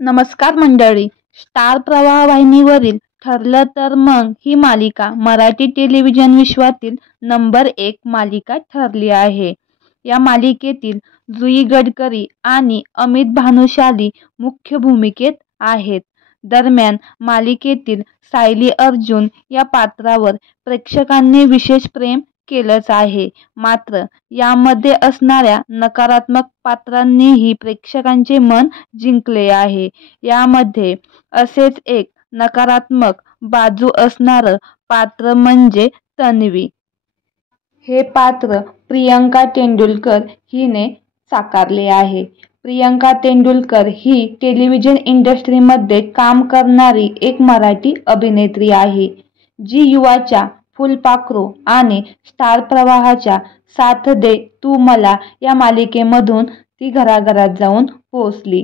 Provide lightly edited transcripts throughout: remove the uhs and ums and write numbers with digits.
नमस्कार मंडळी. स्टार प्रवाह वाहिनीवरील ठरलं तर मग ही मालिका मराठी टेलिव्हिजन विश्वातील नंबर 1 मालिका ठरली आहे. या मालिकेतील जुई गडकरी आणि अमित भानुशाली मुख्य भूमिकेत आहेत. दरम्यान मालिकेतील सायली अर्जुन या पात्रावर प्रेक्षकांनी विशेष प्रेम केलंच आहे. मात्र यामध्ये असणाऱ्या नकारात्मक पात्रांनीही प्रेक्षकांचे मन जिंकले आहे. यामध्ये असेच एक नकारात्मक बाजू असणारं पात्र म्हणजे तन्वी. हे पात्र प्रियंका तेंडुलकर हिने साकारले आहे. प्रियंका तेंडुलकर ही टेलिव्हिजन इंडस्ट्रीमध्ये काम करणारी एक मराठी अभिनेत्री आहे, जी युवाच्या फुलपाखरू आणि स्टार प्रवाहाच्या साथ दे तू मला या मालिकेमधून ती घराघरात जाऊन पोहोचली.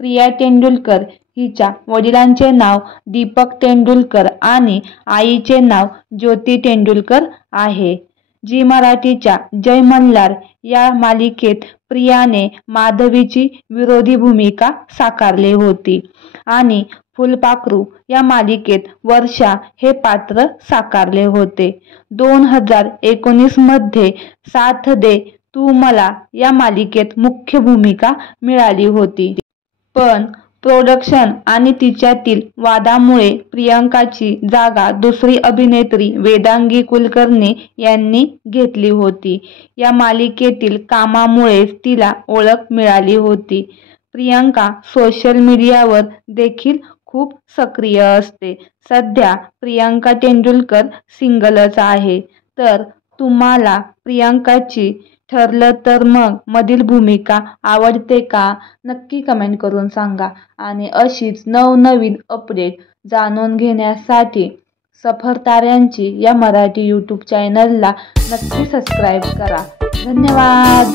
प्रिया तेंडुलकर हिच्या वडिलांचे नाव दीपक तेंडुलकर आणि आईचे नाव ज्योती तेंडुलकर आहे. झी मराठीच्या जय मल्हार या मालिकेत प्रियाने माधवीची विरोधी भूमिका साकारली होती आणि फुलपाखरू या मालिकेत वर्षा हे पात्र साकारले होते. 2019 मध्ये साथ दे तू मला या मालिकेत मुख्य भूमिका मिळाली होती. पण प्रोडक्शन आणि तिच्यातील वादामुळे प्रियंकाची जागा दुसरी अभिनेत्री वेदांगी कुलकर्णी यांनी घेतली होती. या मालिकेतील कामामुळेच तिला ओळख मिळाली होती. प्रियंका सोशल मीडियावर देखील खूप सक्रिय असते. सध्या प्रियंका तेंडुलकर सिंगलच आहे. तर तुम्हाला प्रियंकाची ठरलं तर मग मधील भूमिका आवडते का? नक्की कमेंट करून सांगा. आणि अशीच नवनवीन अपडेट जाणून घेण्यासाठी सफर ताऱ्यांची या मराठी यूट्यूब चॅनलला नक्की सबस्क्राईब करा. धन्यवाद.